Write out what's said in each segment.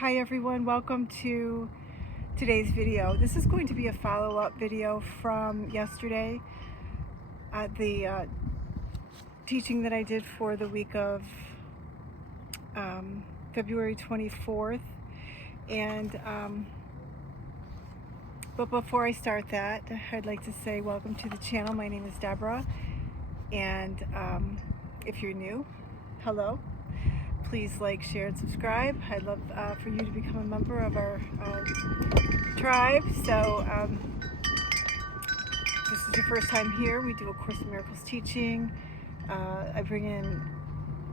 Hi everyone, welcome to today's video. This is going to be a follow-up video from yesterday at the teaching that I did for the week of February 24th. And but before I start that, I'd like to say welcome to the channel. My name is Deborah, and if you're new, hello. Please like, share, and subscribe. I'd love for you to become a member of our tribe. So if this is your first time here, we do a Course in Miracles teaching. I bring in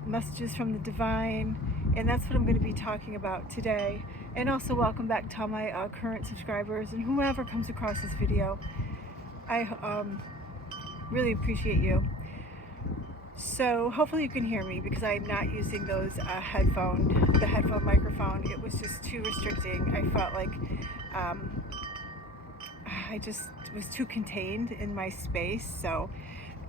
messages from the divine, and that's what I'm going to be talking about today. And also welcome back to all my current subscribers and whoever comes across this video. I really appreciate you. So hopefully you can hear me, because I'm not using those the headphone microphone. It was just too restricting. I felt like I just was too contained in my space. So,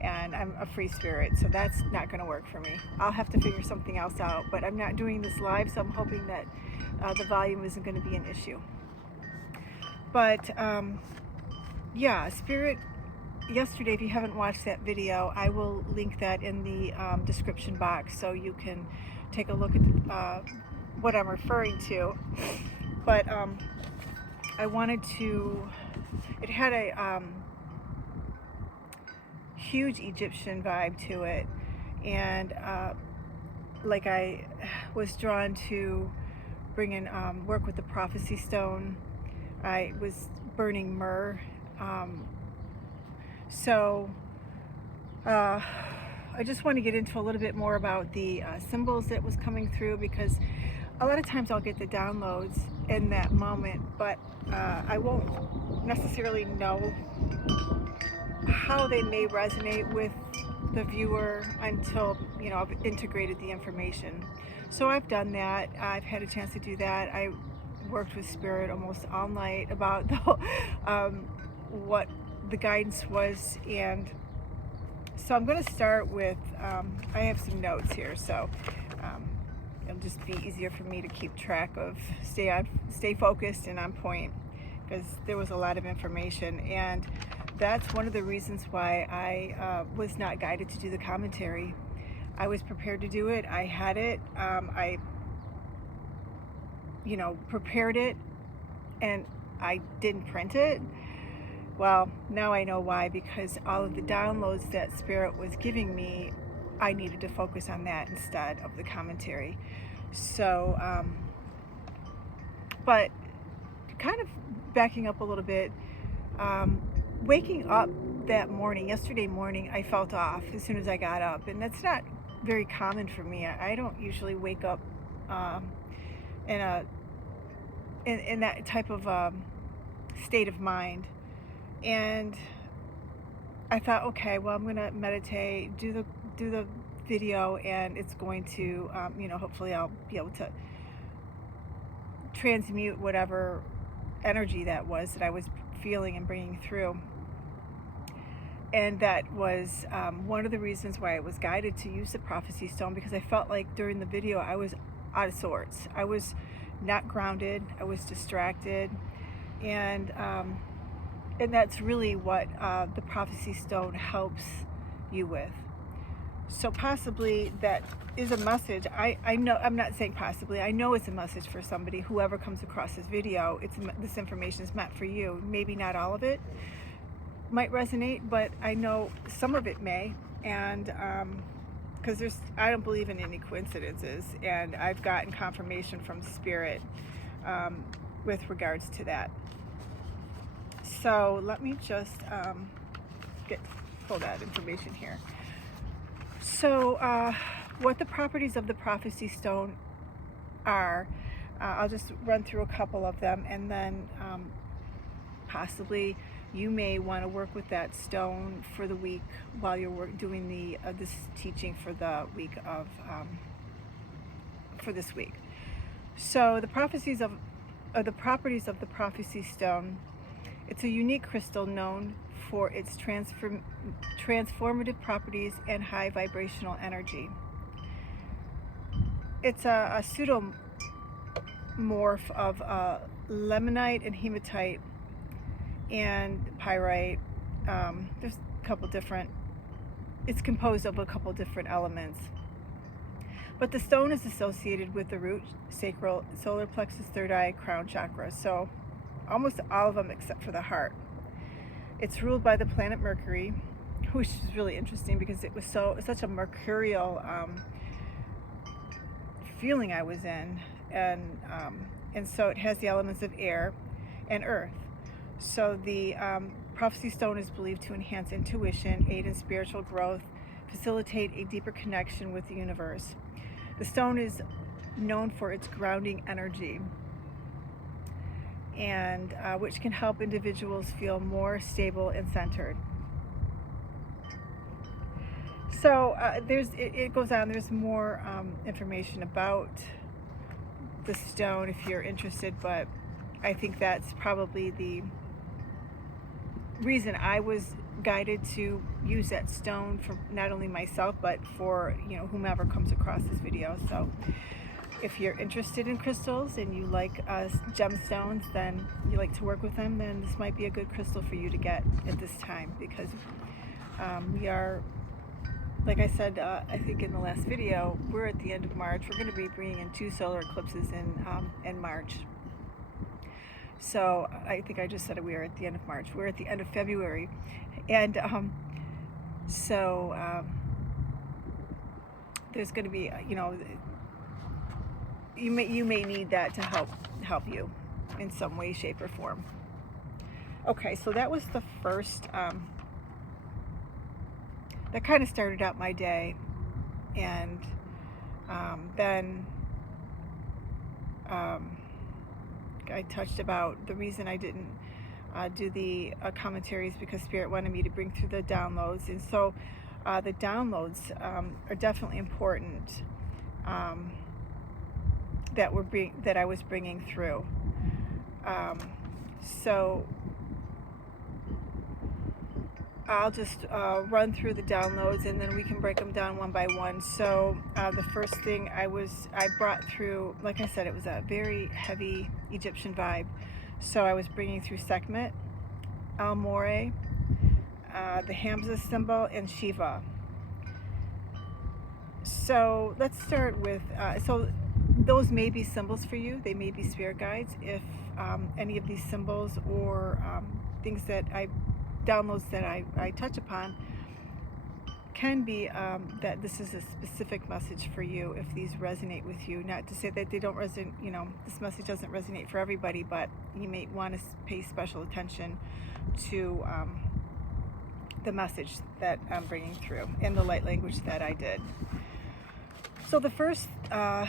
and I'm a free spirit, so that's not going to work for me. I'll have to figure something else out, but I'm not doing this live, so I'm hoping that the volume isn't going to be an issue. But yeah, Spirit, yesterday, if you haven't watched that video, I will link that in the description box so you can take a look at what I'm referring to. But I wanted to, it had a huge Egyptian vibe to it, and like I was drawn to bring in work with the prophecy stone. I was burning myrrh. So I just want to get into a little bit more about the symbols that was coming through, because a lot of times I'll get the downloads in that moment, but I won't necessarily know how they may resonate with the viewer until, you know, I've integrated the information. So I've done that. I've had a chance to do that. I worked with Spirit almost all night about the, what the guidance was. And so I'm going to start with I have some notes here, so it'll just be easier for me to keep track of, stay focused and on point, because there was a lot of information, and that's one of the reasons why I was not guided to do the commentary. I was prepared to do it. I had it. I prepared it, and I didn't print it. Well, now I know why, because all of the downloads that Spirit was giving me, I needed to focus on that instead of the commentary. So, but kind of backing up a little bit, waking up that morning, yesterday morning, I felt off as soon as I got up, and that's not very common for me. I don't usually wake up in that type of state of mind. And I thought, okay, well, I'm going to meditate, do the video, and it's going to, hopefully I'll be able to transmute whatever energy that was that I was feeling and bringing through. And that was one of the reasons why I was guided to use the prophecy stone, because I felt like during the video I was out of sorts. I was not grounded. I was distracted, and that's really what the prophecy stone helps you with. So possibly that is a message. I know, I'm not saying possibly, I know it's a message for somebody, whoever comes across this video. This information is meant for you. Maybe not all of it might resonate, but I know some of it may. And because I don't believe in any coincidences, and I've gotten confirmation from Spirit with regards to that. So let me just pull that information here. So what the properties of the prophecy stone are, I'll just run through a couple of them, and then possibly you may want to work with that stone for the week while you're doing this teaching for the week of for this week. So the properties of the prophecy stone. It's a unique crystal known for its transformative properties and high vibrational energy. It's a morph of lemonite and hematite and pyrite. There's a couple different, it's composed of a couple different elements. But the stone is associated with the root, sacral, solar plexus, third eye, crown chakra. So almost all of them except for the heart. It's ruled by the planet Mercury, which is really interesting because it was such a mercurial feeling I was in, and so it has the elements of air and earth. So the prophecy stone is believed to enhance intuition, aid in spiritual growth, facilitate a deeper connection with the universe. The stone is known for its grounding energy, and which can help individuals feel more stable and centered. So it goes on. There's more information about the stone if you're interested, but I think that's probably the reason I was guided to use that stone for not only myself but for whomever comes across this video. So if you're interested in crystals and you like gemstones, then you like to work with them, then this might be a good crystal for you to get at this time, because we are, like I said, I think in the last video, we're at the end of March. We're going to be bringing in 2 solar eclipses in March. So I think I just said we are at the end of March. We're at the end of February, and there's going to be, you may need that to help you in some way, shape, or form. Okay, so that was the first. That kind of started out my day, and then I touched about the reason I didn't do the commentaries, because Spirit wanted me to bring through the downloads, and so the downloads are definitely important that I was bringing through. So I'll just run through the downloads, and then we can break them down one by one. So the first thing I brought through, like I said, it was a very heavy Egyptian vibe. So I was bringing through Sekhmet, Al-More, the Hamza symbol, and Shiva. So let's start with, so those may be symbols for you. They may be spirit guides. If any of these symbols or things that downloads that I touch upon can be that this is a specific message for you if these resonate with you. Not to say that they don't resonate, this message doesn't resonate for everybody, but you may want to pay special attention to the message that I'm bringing through in the light language that I did. So the first guide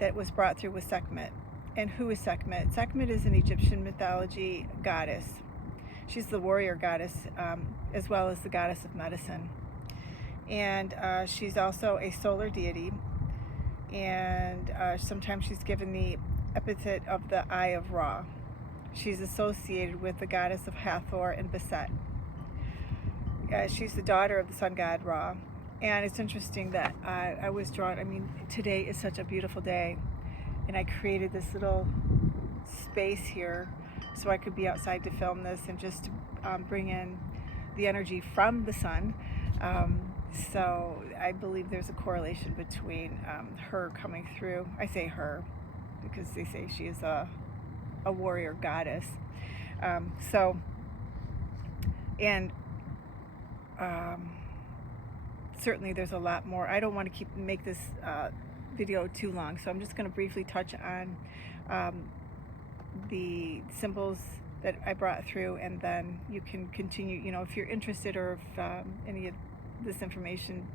that was brought through was Sekhmet. And who is Sekhmet? Sekhmet is an Egyptian mythology goddess. She's the warrior goddess, as well as the goddess of medicine. And she's also a solar deity. And sometimes she's given the epithet of the Eye of Ra. She's associated with the goddess of Hathor and Beset. She's the daughter of the sun god Ra. And it's interesting that I was drawn, today is such a beautiful day. And I created this little space here so I could be outside to film this and just to bring in the energy from the sun. So I believe there's a correlation between her coming through. I say her because they say she is a warrior goddess. Certainly there's a lot more. I don't want to make this video too long, so I'm just going to briefly touch on the symbols that I brought through, and then you can continue. If you're interested, or if any of this information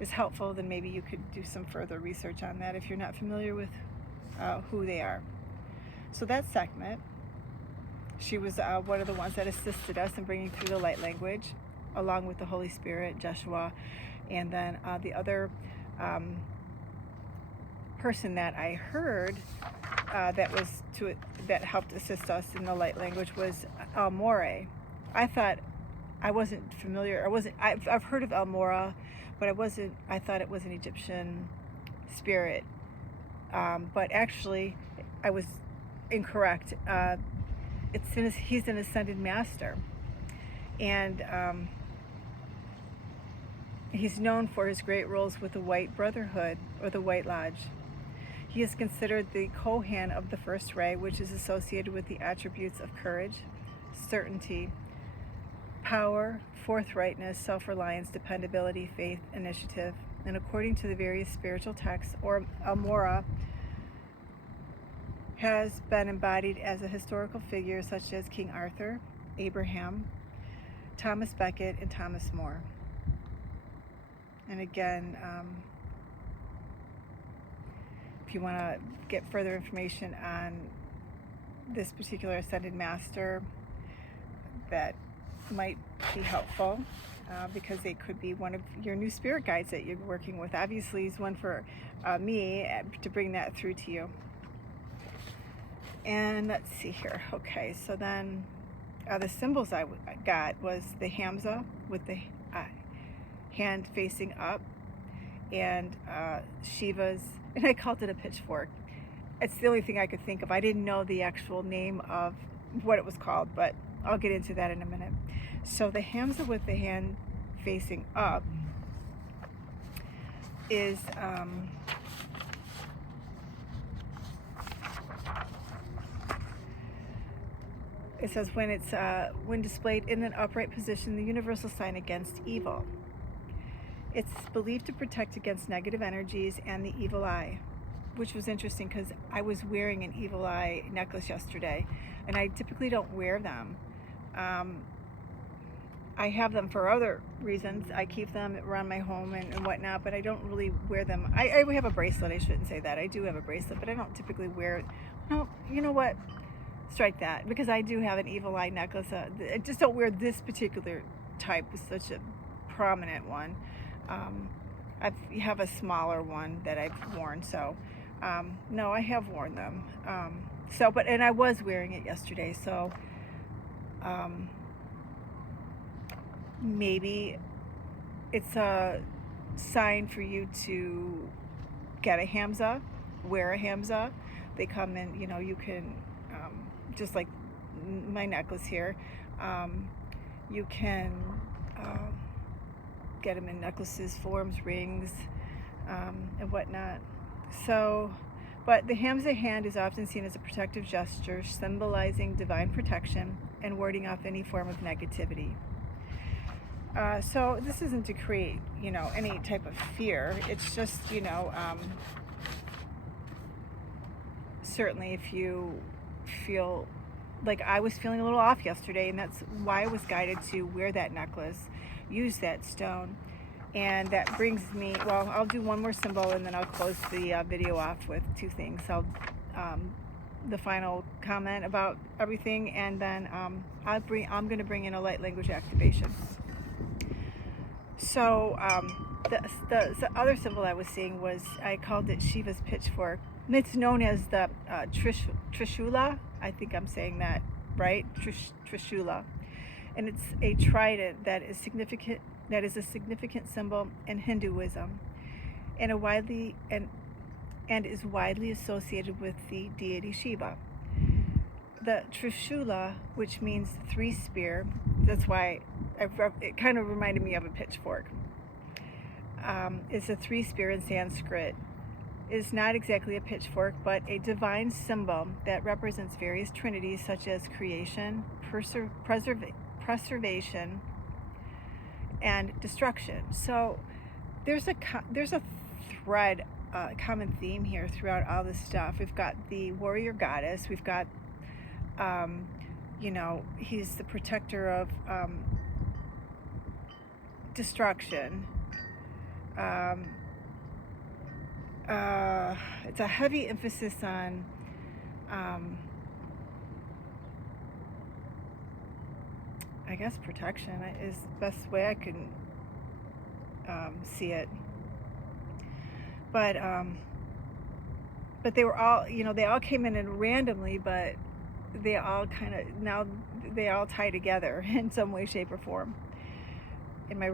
is helpful, then maybe you could do some further research on that if you're not familiar with who they are. So that's Sekhmet. She was one of the ones that assisted us in bringing through the light language, along with the Holy Spirit, Joshua, and then the other person that I heard that helped assist us in the light language was Al-More. I thought I wasn't familiar. I've heard of El Mora, but I thought it was an Egyptian spirit. But actually, I was incorrect. He's an ascended master, and he's known for his great roles with the White Brotherhood or the White Lodge. He is considered the Kohan of the first ray, which is associated with the attributes of courage, certainty, power, forthrightness, self-reliance, dependability, faith, initiative. And according to the various spiritual texts, or Amora has been embodied as a historical figure such as King Arthur, Abraham, Thomas Becket, and Thomas More. And again, if you want to get further information on this particular Ascended Master, that might be helpful, because they could be one of your new spirit guides that you're working with. Obviously, he's one for me to bring that through to you. And let's see here. Okay, so then the symbols I got was the Hamza with the hand facing up, and Shiva's, and I called it a pitchfork. It's the only thing I could think of. I didn't know the actual name of what it was called, but I'll get into that in a minute. So the Hamza with the hand facing up is it says when displayed in an upright position, the universal sign against evil. It's believed to protect against negative energies and the evil eye, which was interesting because I was wearing an evil eye necklace yesterday, and I typically don't wear them. I have them for other reasons. I keep them around my home and whatnot, but I don't really wear them. I have a bracelet. I shouldn't say that. I do have a bracelet, but I don't typically wear it. No, you know what? Strike that, because I do have an evil eye necklace. I just don't wear this particular type. It's such a prominent one. I have a smaller one that I've worn, so no, I have worn them. And I was wearing it yesterday, so maybe it's a sign for you to get a Hamza, wear a Hamza. They come in, you can, just like my necklace here, you can get them in necklaces, forms, rings, and whatnot. So, but the Hamza hand is often seen as a protective gesture, symbolizing divine protection and warding off any form of negativity. So this isn't to create, any type of fear. It's just, certainly if you feel like I was feeling a little off yesterday, and that's why I was guided to wear that necklace, use that stone. And that brings me, well, I'll do one more symbol and then I'll close the video off with two things. The final comment about everything, and then I'm going to bring in a light language activation. So the other symbol I was seeing was, I called it Shiva's pitchfork. It's known as the Trishula. I think I'm saying that right, Trishula, and it's a trident that is significant. That is a significant symbol in Hinduism, and is widely associated with the deity Shiva. The Trishula, which means three spear, that's why it kind of reminded me of a pitchfork. Is a three spear in Sanskrit. Is not exactly a pitchfork, but a divine symbol that represents various trinities such as creation, preservation, and destruction. So there's a thread, common theme here throughout all this stuff. We've got the warrior goddess. We've got, he's the protector of destruction. It's a heavy emphasis on I guess protection is the best way I can see it. But they were all, they all came in randomly, but they all tie together in some way, shape, or form. in my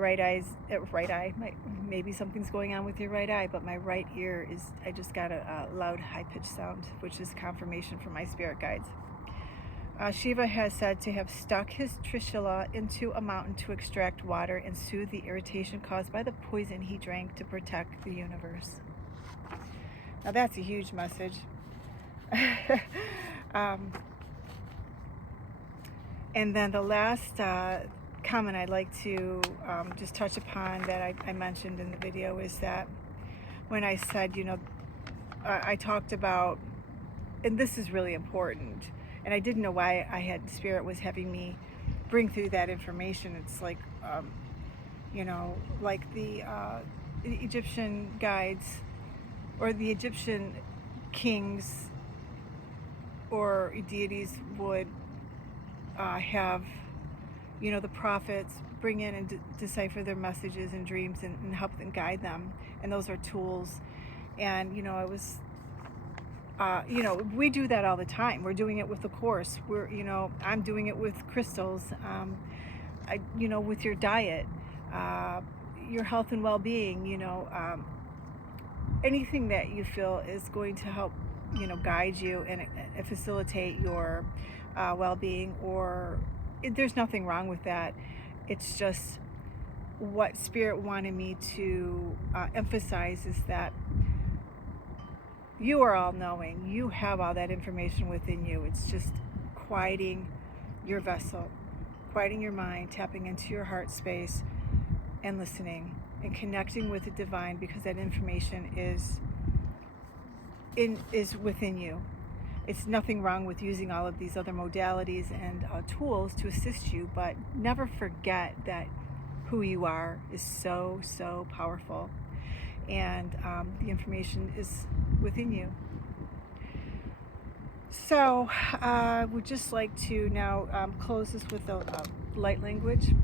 maybe something's going on with your right eye, but my right ear is, I just got a loud high-pitched sound, which is confirmation from my spirit guides. Shiva has said to have stuck his Trishula into a mountain to extract water and soothe the irritation caused by the poison he drank to protect the universe. Now that's a huge message. And then the last comment I'd like to just touch upon that I mentioned in the video is that when I said, I talked about, and this is really important, and I didn't know why Spirit was having me bring through that information. It's like, like the Egyptian guides or the Egyptian kings or deities would have, the prophets bring in and decipher their messages and dreams and help them guide them. And those are tools. And, I was, we do that all the time. We're doing it with the Course. I'm doing it with crystals, with your diet, your health and well-being, anything that you feel is going to help, guide you and facilitate your well-being, or there's nothing wrong with that. It's just what Spirit wanted me to emphasize is that you are all knowing. You have all that information within you. It's just quieting your vessel, quieting your mind, tapping into your heart space and listening and connecting with the divine, because that information is within you. It's nothing wrong with using all of these other modalities and tools to assist you, but never forget that who you are is so, so powerful, and the information is within you. So I would just like to now close this with a light language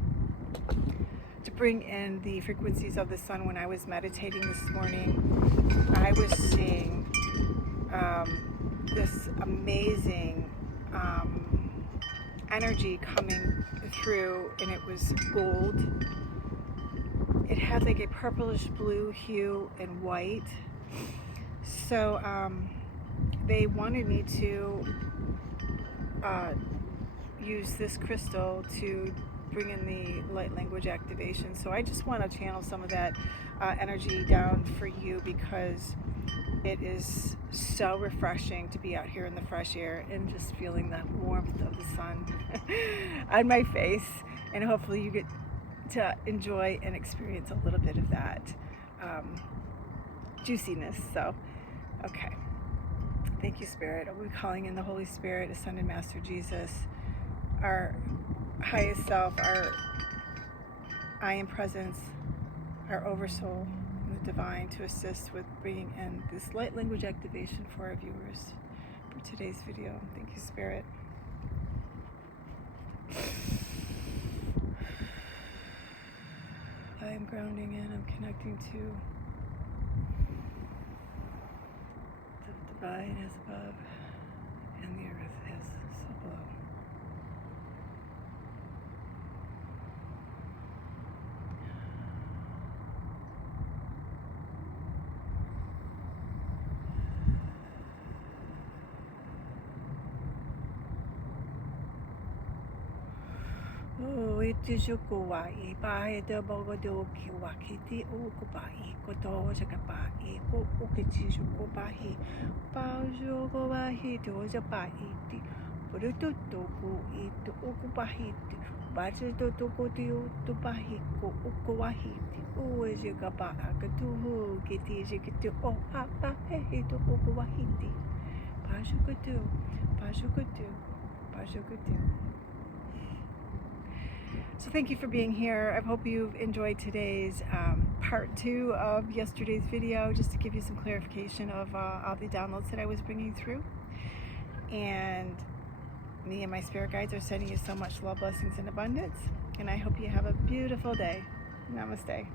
to bring in the frequencies of the sun. When I was meditating this morning, I was seeing this amazing energy coming through, and it was gold. It had like a purplish blue hue and white. So they wanted me to use this crystal to bring in the light language activation. So I just want to channel some of that energy down for you, because it is so refreshing to be out here in the fresh air and just feeling the warmth of the sun on my face. And hopefully you get to enjoy and experience a little bit of that juiciness. So, okay. Thank you, Spirit. We're calling in the Holy Spirit, Ascended Master Jesus, our highest self, our I Am Presence, our Oversoul, and the Divine, to assist with bringing in this light language activation for our viewers for today's video. Thank you, Spirit. I am grounding in, I'm connecting to the Divine as above and the earth as so below. Iti jukuwa I pahe de bogo de oki wakiti okupai koto jakapai ko okiti jukupai pa jukupai to japai ti puruto toku itu okupai ti baje to toku tiu to pahi ko okuwahi ti o jakapa akatu kiti jikitu o apa he to okuwahi ti pajukutu So thank you for being here. I hope you've enjoyed today's part 2 of yesterday's video, just to give you some clarification of all the downloads that I was bringing through. And me and my spirit guides are sending you so much love, blessings, and abundance. And I hope you have a beautiful day. Namaste.